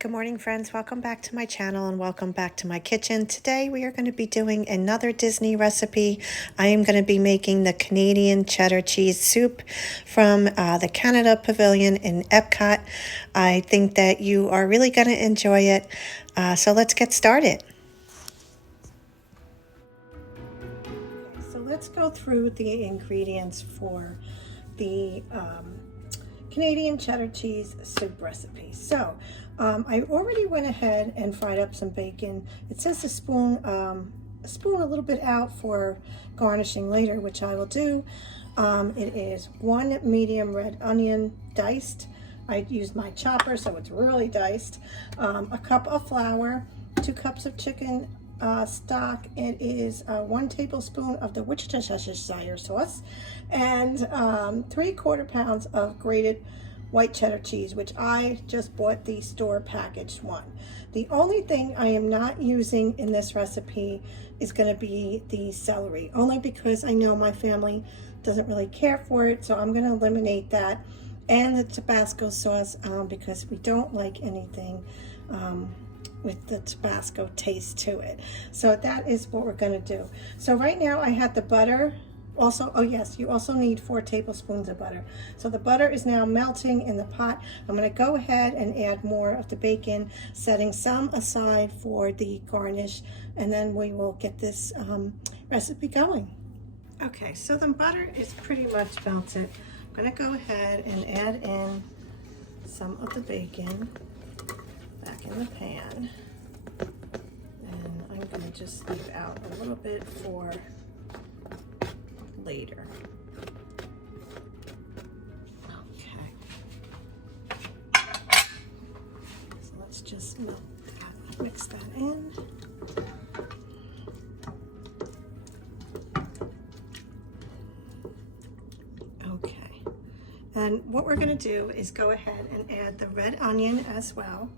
Good morning, friends. Welcome back to my channel and welcome back to my kitchen. Today we are going to be doing another Disney recipe. I am going to be making the Canadian cheddar cheese soup from the Canada Pavilion in Epcot. I think that you are really going to enjoy it. So let's get started. So let's go through the ingredients for the Canadian cheddar cheese soup recipe. So I already went ahead and fried up some bacon. It says a spoon a little bit out for garnishing later, which I will do. It is 1 medium red onion diced. I used my chopper, so it's really diced. A cup of flour, 2 cups of chicken stock. It is 1 tablespoon of the Worcestershire sauce, and 3/4 pounds of grated white cheddar cheese, which I just bought the store packaged one. The only thing I am not using in this recipe is going to be the celery, only because I know my family doesn't really care for it, so I'm going to eliminate that, and the Tabasco sauce because we don't like anything with the Tabasco taste to it. So that is what we're going to do. So right now I had the butter. Also, oh yes, you also need 4 tablespoons of butter. So the butter is now melting in the pot. I'm going to go ahead and add more of the bacon, setting some aside for the garnish, and then we will get this recipe going. Okay, so the butter is pretty much melted. I'm going to go ahead and add in some of the bacon back in the pan, and I'm going to just leave out a little bit for later. Okay, so let's just melt that, mix that in. Okay, and what we're going to do is go ahead and add the red onion as well.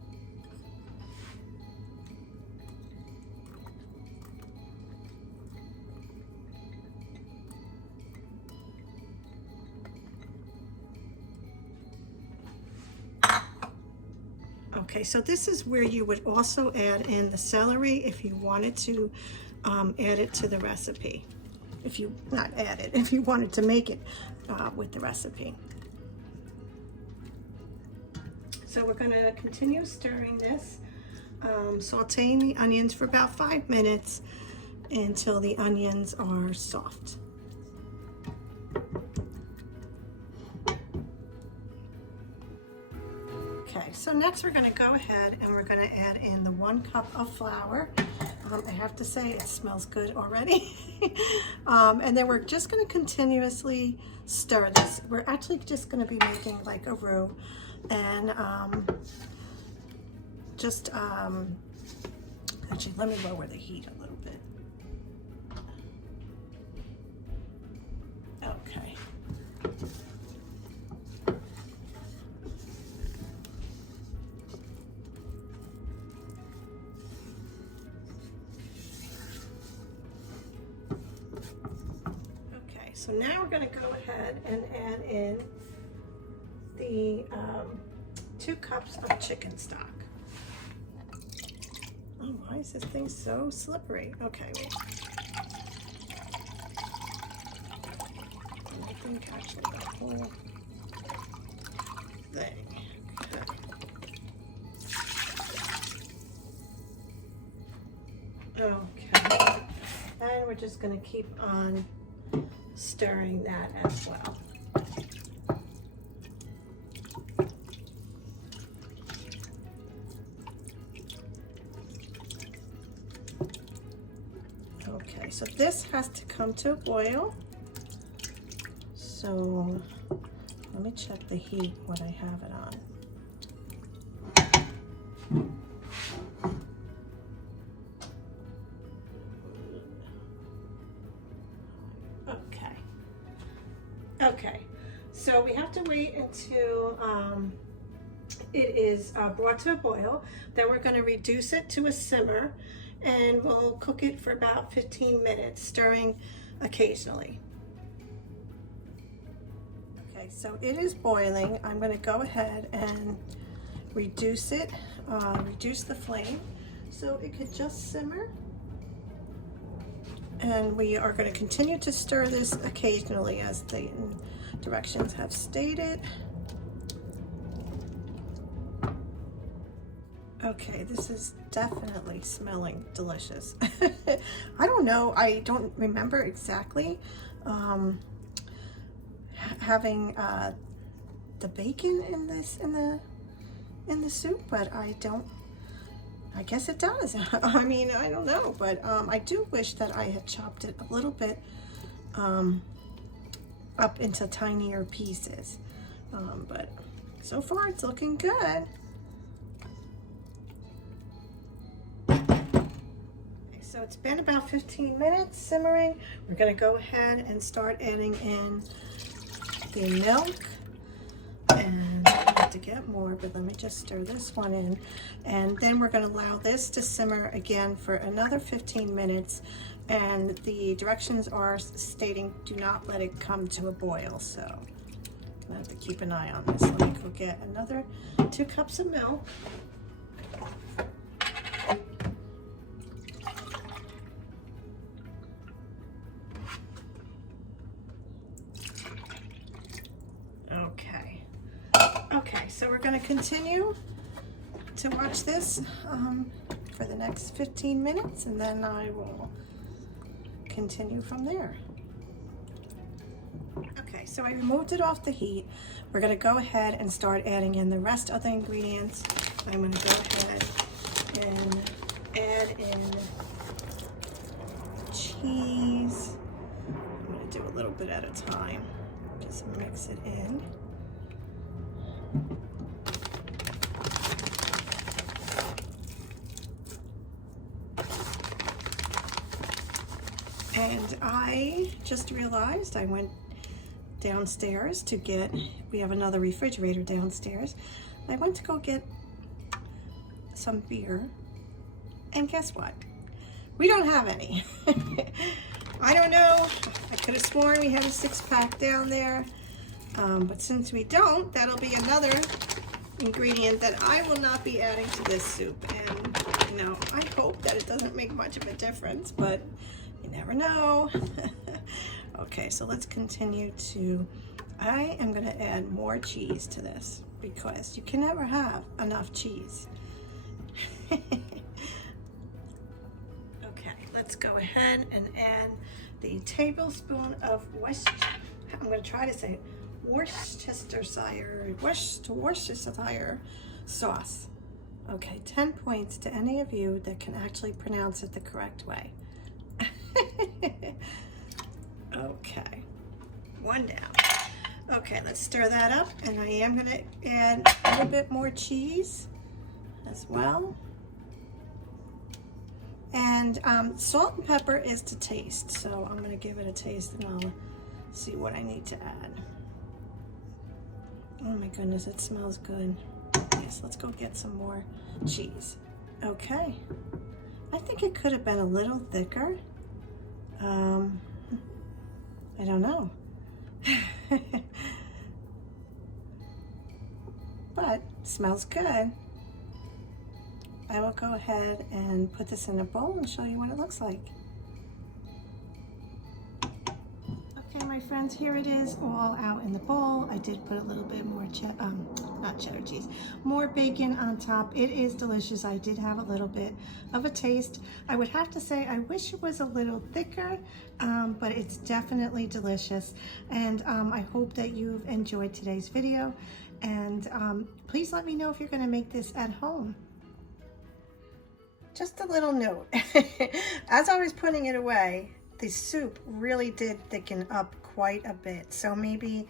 Okay, so this is where you would also add in the celery if you wanted to add it to the recipe. If you wanted to make it with the recipe. So we're going to continue stirring this, sauteing the onions for about 5 minutes until the onions are soft. Okay, so next we're going to go ahead and we're going to add in the 1 cup of flour. I have to say it smells good already. And then we're just going to continuously stir this. We're actually just going to be making like a roux, and actually let me lower the heat a little bit. Okay. So now we're going to go ahead and add in the 2 cups of chicken stock. Oh, why is this thing so slippery? Okay, wait. I think actually the whole thing. Okay. And we're just going to keep on stirring that as well. Okay, so this has to come to a boil. So let me check the heat when I have it on. Okay, so we have to wait until it is brought to a boil. Then we're going to reduce it to a simmer, and we'll cook it for about 15 minutes, stirring occasionally. Okay, so it is boiling. I'm going to go ahead and reduce it, reduce the flame so it could just simmer. And we are going to continue to stir this occasionally as the directions have stated. Okay, this is definitely smelling delicious. I don't know, I don't remember exactly having the bacon in this in the soup, but I guess it does. I mean, I don't know, but I do wish that I had chopped it a little bit up into tinier pieces, but so far it's looking good. So it's been about 15 minutes simmering. We're going to go ahead and start adding in the milk. And I have to get more, but let me just stir this one in. And then we're going to allow this to simmer again for another 15 minutes. And the directions are stating do not let it come to a boil. So I'm going to have to keep an eye on this. Let me go get another 2 cups of milk. Okay, so we're going to continue to watch this for the next 15 minutes, and then I will continue from there. Okay, so I removed it off the heat. We're going to go ahead and start adding in the rest of the ingredients. I'm going to go ahead and add in cheese. I'm going to do a little bit at a time. Just mix it in. And I just realized I went downstairs to get, we have another refrigerator downstairs. I went to go get some beer, and guess what? We don't have any. I don't know, I could have sworn we had a 6-pack down there, but since we don't, that'll be another ingredient that I will not be adding to this soup. And you know, I hope that it doesn't make much of a difference, but you never know. Okay, so let's continue to, I am going to add more cheese to this because you can never have enough cheese. Okay, let's go ahead and add the tablespoon of I'm going to try to say it, Worcestershire sauce. Okay, 10 points to any of you that can actually pronounce it the correct way. Okay, 1 down. Okay, let's stir that up, and I am going to add a little bit more cheese as well. And salt and pepper is to taste, so I'm going to give it a taste and I'll see what I need to add. Oh my goodness, it smells good. Yes, let's go get some more cheese. Okay, I think it could have been a little thicker. I don't know. But smells good. I will go ahead and put this in a bowl and show you what it looks like. Okay, my friends, here it is all out in the bowl. I did put a little bit more not cheddar cheese, more bacon on top. It is delicious. I did have a little bit of a taste. I would have to say I wish it was a little thicker, but it's definitely delicious. And I hope that you've enjoyed today's video. And please let me know if you're going to make this at home. Just a little note. As I was putting it away, the soup really did thicken up quite a bit, so maybe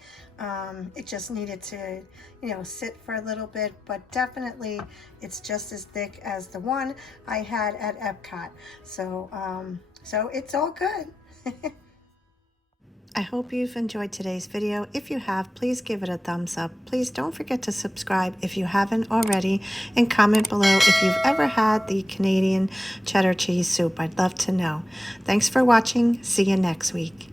it just needed to, you know, sit for a little bit, but definitely it's just as thick as the one I had at Epcot, so so it's all good. I hope you've enjoyed today's video. If you have, please give it a thumbs up. Please don't forget to subscribe if you haven't already, and comment below if you've ever had the Canadian cheddar cheese soup. I'd love to know. Thanks for watching. See you next week.